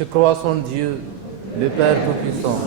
Je crois en Dieu, le Père Tout-Puissant,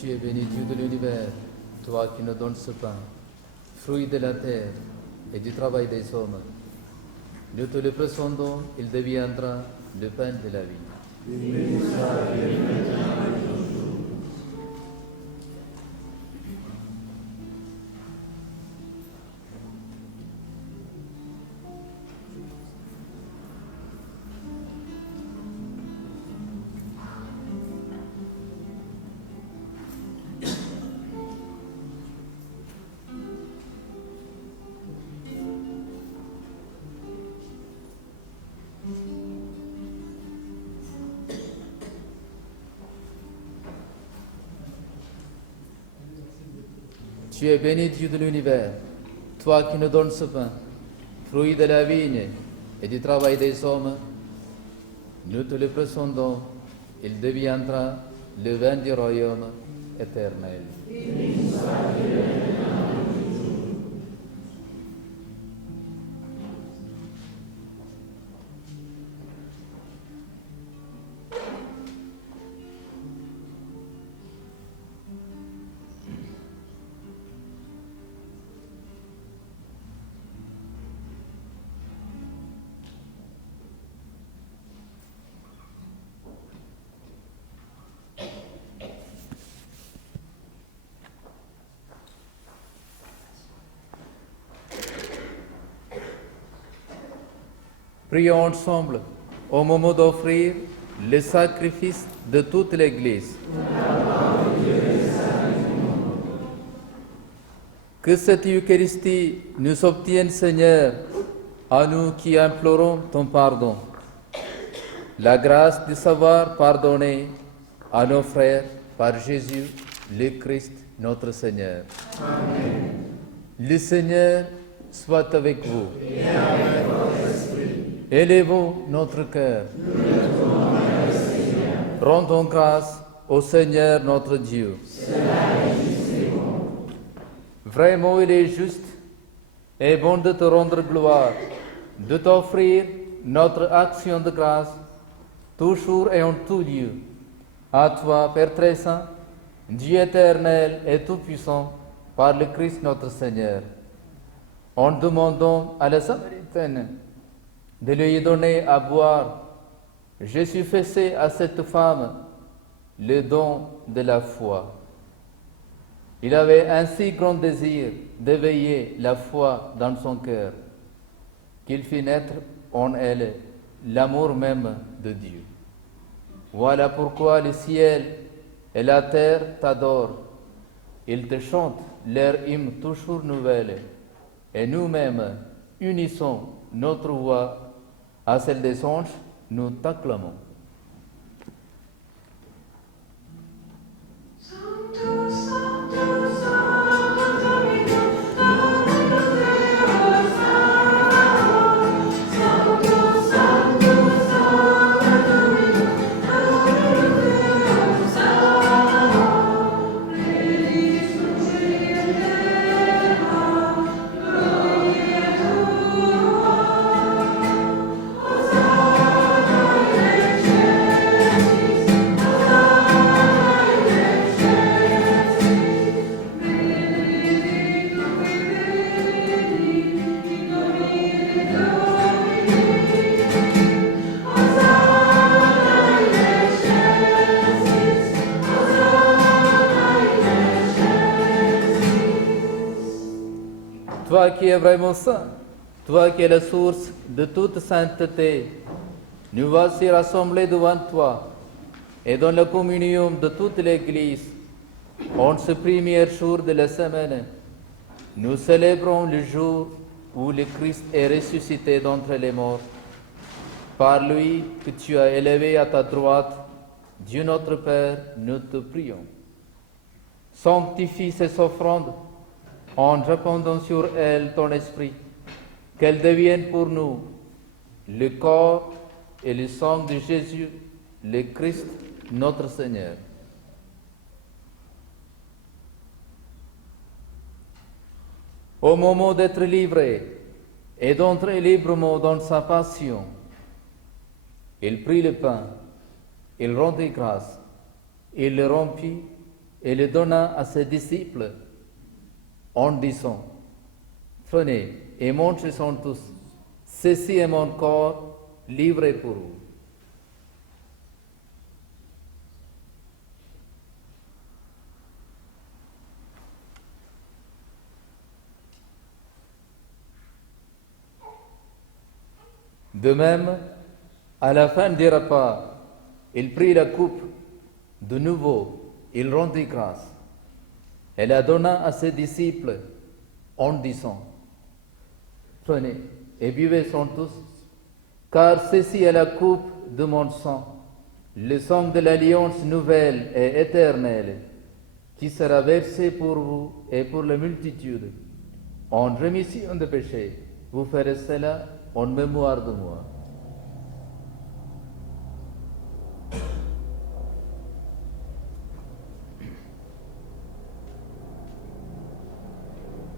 Tu es béni, Dieu de l'univers, toi qui nous donnes ce pain, fruit de la terre et du travail des hommes. Nous te le présentons, il deviendra le pain de la vie. Tu es béni, Dieu de l'univers, toi qui nous donnes ce pain, fruit de la vigne et du travail des hommes. Nous te le présentons, il deviendra le vin du royaume éternel. Prions ensemble au moment d'offrir le sacrifice de toute l'Église. Que cette Eucharistie nous obtienne, Seigneur, à nous qui implorons ton pardon, la grâce de savoir pardonner à nos frères par Jésus, le Christ, notre Seigneur. Amen. Le Seigneur soit avec vous. Et avec votre esprit. Élevons notre cœur. Rendons grâce au Seigneur notre Dieu. Vraiment, il est juste et bon de te rendre gloire, de t'offrir notre action de grâce, toujours et en tout lieu. À toi, Père très saint, Dieu éternel et tout-puissant, par le Christ notre Seigneur, en demandant à la Samaritaine de lui donner à boire. Jésus faisait à cette femme le don de la foi. Il avait un si grand désir d'éveiller la foi dans son cœur qu'il fit naître en elle l'amour même de Dieu. Voilà pourquoi le ciel et la terre t'adorent. Ils te chantent leur hymne toujours nouvelle. Et nous-mêmes, unissons notre voix à celle des anges, nous t'acclamons. Sanctus, Sanctus, Sanctus. Toi qui es vraiment saint, toi qui es la source de toute sainteté, nous voici rassemblés devant toi et dans la communion de toute l'Église. En ce premier jour de la semaine, nous célébrons le jour où le Christ est ressuscité d'entre les morts. Par lui que tu as élevé à ta droite, Dieu notre Père, nous te prions. Sanctifie ces offrandes en répandant sur elles ton esprit, qu'elles deviennent pour nous le corps et le sang de Jésus, le Christ, notre Seigneur. Au moment d'être livré et d'entrer librement dans sa passion, il prit le pain, il rendit grâce, il le rompit et le donna à ses disciples en disant, « Prenez et mangez-en tous, ceci est mon corps livré pour vous. » De même, à la fin du repas, il prit la coupe. De nouveau, il rendit grâce et la donna à ses disciples en disant, « Prenez et buvez-en tous, car ceci est la coupe de mon sang, le sang de l'alliance nouvelle et éternelle, qui sera versé pour vous et pour la multitude. En rémission de péché, vous ferez cela en mémoire de moi. »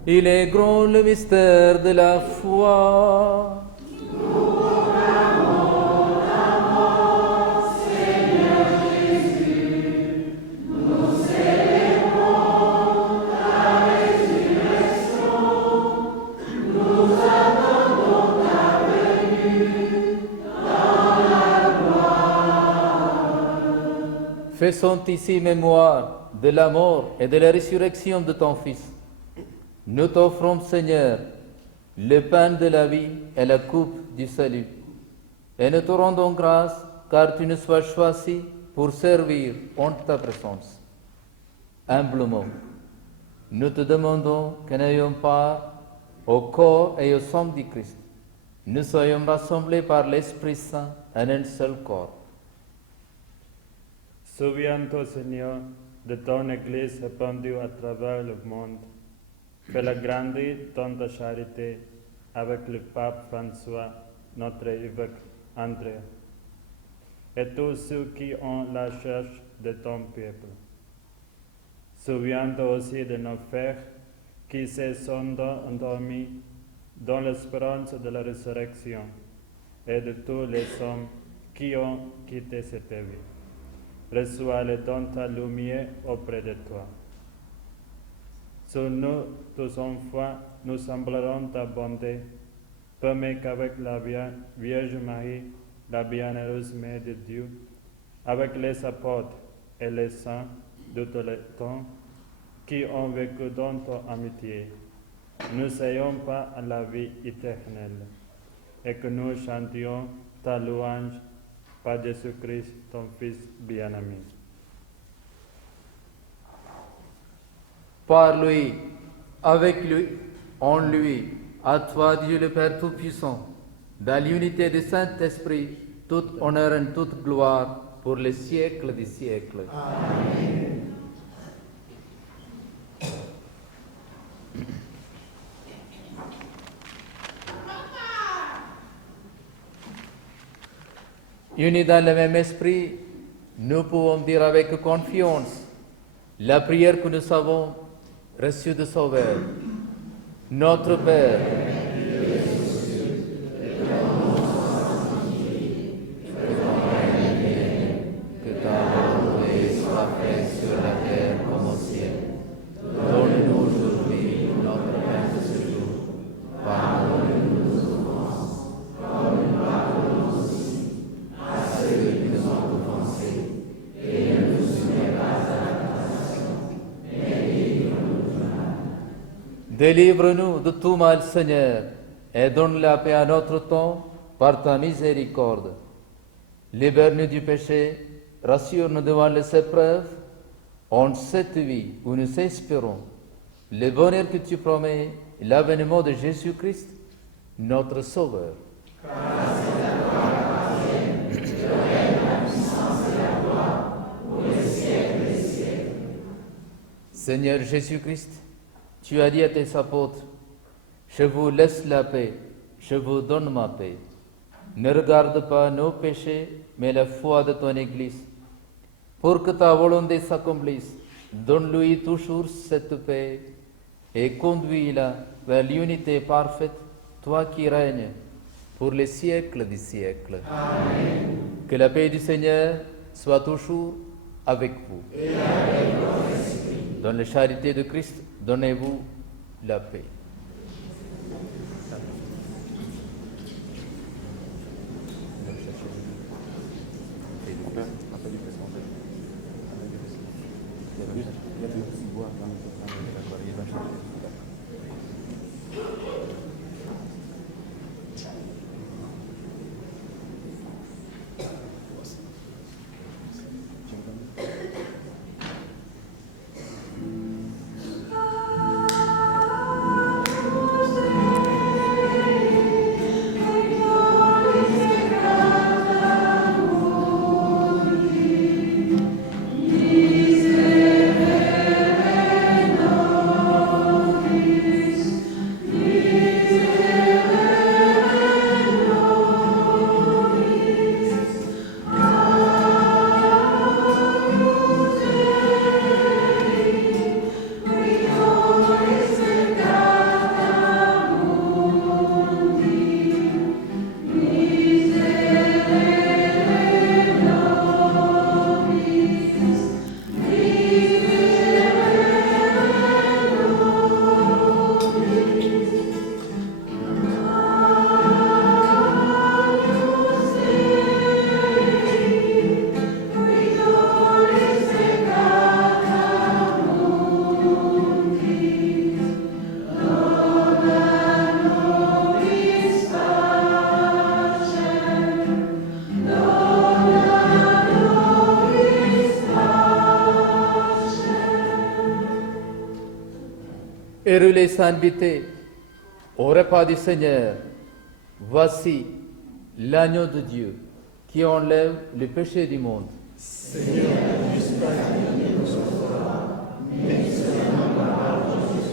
Il est grand le mystère de la foi. Faisons ici mémoire de la mort et de la résurrection de ton Fils. Nous t'offrons, Seigneur, le pain de la vie et la coupe du salut. Et nous te rendons grâce, car tu nous as choisis pour servir en ta présence. Humblement, nous te demandons que n'ayons part au corps et au sang du Christ. Nous soyons rassemblés par l'Esprit Saint en un seul corps. Souviens-toi, Seigneur, de ton Église répandue à travers le monde. Fais-la grandir dans ta charité avec le pape François, notre évêque André, et tous ceux qui ont la cherche de ton peuple. Souviens-toi aussi de nos frères qui se sont endormis dans l'espérance de la résurrection et de tous les hommes qui ont quitté cette vie. Reçois-les dans ta lumière auprès de toi. Sur nous, tous en foi, nous semblerons ta bonté. Permets qu'avec la Vierge Marie, la bienheureuse Mère de Dieu, avec les apôtres et les saints de tous les temps qui ont vécu dans ton amitié, nous ayons pas à la vie éternelle et que nous chantions ta louange par Jésus-Christ, ton Fils bien-aimé. Par lui, avec lui, en lui, à toi Dieu le Père Tout-Puissant, dans l'unité du Saint-Esprit, toute honneur et toute gloire pour les siècles des siècles. Amen. Unis dans le même esprit, nous pouvons dire avec confiance la prière que nous avons reçue du Sauveur. Notre Père, que ta volonté soit faite sur la terre comme au ciel. Donne-nous aujourd'hui notre pain de ce jour. Pardonne-nous nos offenses, comme nous pardonnons aussi à ceux qui nous ont offensés. Et ne nous soumets pas à la tentation, mais délivre-nous du mal. Délivre-nous de tout mal, Seigneur, et donne la paix à notre temps par ta miséricorde. Libère-nous du péché, rassure-nous devant les épreuves, en cette vie où nous espérons le bonheur que tu promets, l'avènement de Jésus-Christ, notre Sauveur. Seigneur Jésus-Christ, tu as dit à tes apôtres, je vous laisse la paix, je vous donne ma paix. Ne regarde pas nos péchés, mais la foi de ton Église. Pour que ta volonté s'accomplisse, donne-lui toujours cette paix et conduis-la vers l'unité parfaite, toi qui règnes pour les siècles des siècles. Amen. Que la paix du Seigneur soit toujours avec vous. Et avec votre esprit. Dans la charité de Christ, donnez-vous la paix. Heureux les invités au repas du Seigneur. Voici l'agneau de Dieu qui enlève le péché du monde. Seigneur, jusqu'à la nuit nous sauvera, mais seulement par la parole de Jésus.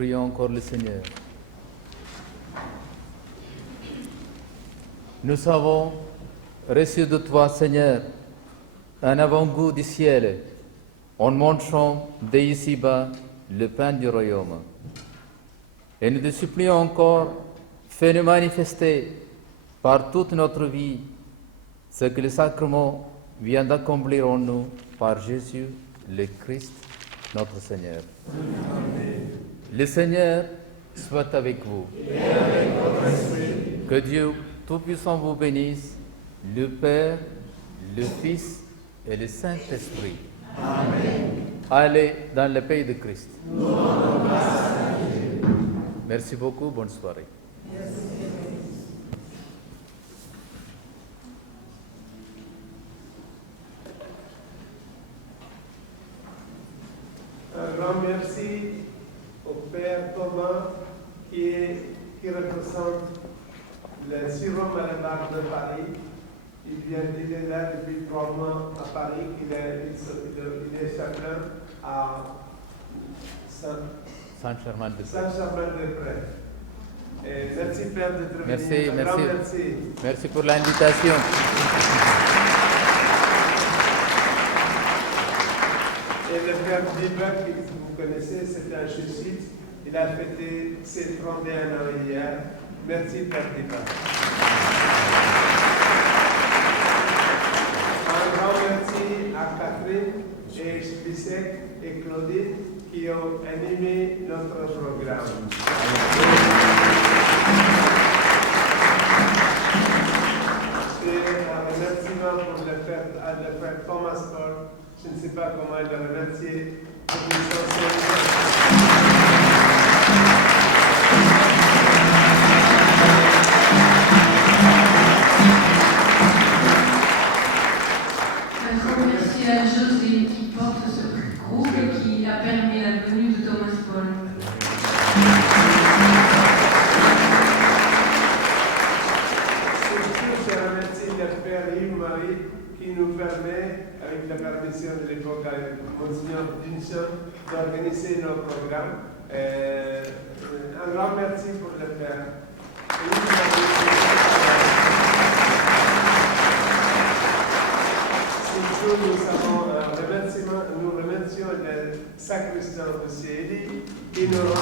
Prions encore le Seigneur. Nous avons reçu de toi, Seigneur, un avant-goût du ciel, en mangeant dès ici-bas le pain du royaume. Et nous te supplions encore, fais-nous manifester par toute notre vie ce que le sacrement vient d'accomplir en nous par Jésus, le Christ, notre Seigneur. Amen. Le Seigneur soit avec vous. Et avec votre esprit. Que Dieu Tout-Puissant vous bénisse, le Père, le Fils et le Saint-Esprit. Amen. Allez dans le pays de Christ. Nous rendons grâce à Dieu. Merci beaucoup, bonne soirée. Un grand merci au Père Thomas qui représente le Syro Malabar de Paris. Il est là depuis 3 mois à Paris. Il est chapelain à Saint-Germain-des-Prés. Merci Père d'être venu. Merci. Merci pour l'invitation. Et le Père Diber, que vous connaissez, c'est un jésuite. Il a fêté ses 31 ans hier. Merci Père Diber. Un grand merci à Catherine et Spissek et Claudine qui ont animé notre programme. Et un remerciement pour le frère Thomas Paul. Je ne sais pas comment le remercier pour Un grand merci à José qui porte ce groupe et qui a permis la venue de Thomas Paul. Surtout, je remercie le Père Yves-Marie qui nous permet, avec la permission de l'époque avec Monseigneur Dunson, d'organiser nos programmes. Un grand merci pour le Père. Surtout, nous remercions le sacristain aussi, Elie, qui nous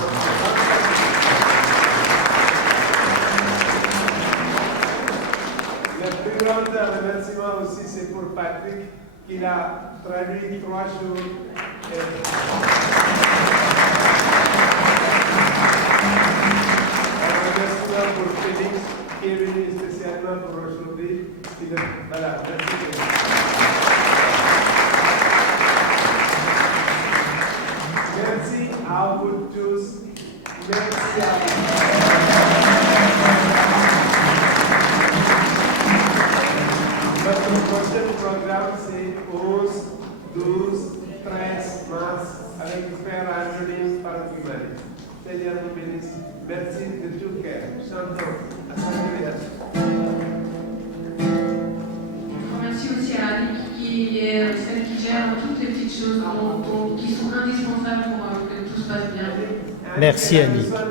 Le plus grand remerciement aussi, c'est pour Patrick, qui a traduit 3 jours. Un remerciement pour Félix, qui est venu spécialement pour aujourd'hui. Voilà, merci. Merci à vous tous. Merci à vous. Notre prochain programme, c'est 11, 12, 13 mars avec Père Angeline Parfumari. Seigneur nous bénisse. Merci de tout cœur. Chantons à Saint-Louis. Merci aussi à Annick qui est celle qui gère toutes les petites choses qui sont indispensables pour que tout se passe bien. Merci Annick. Pour la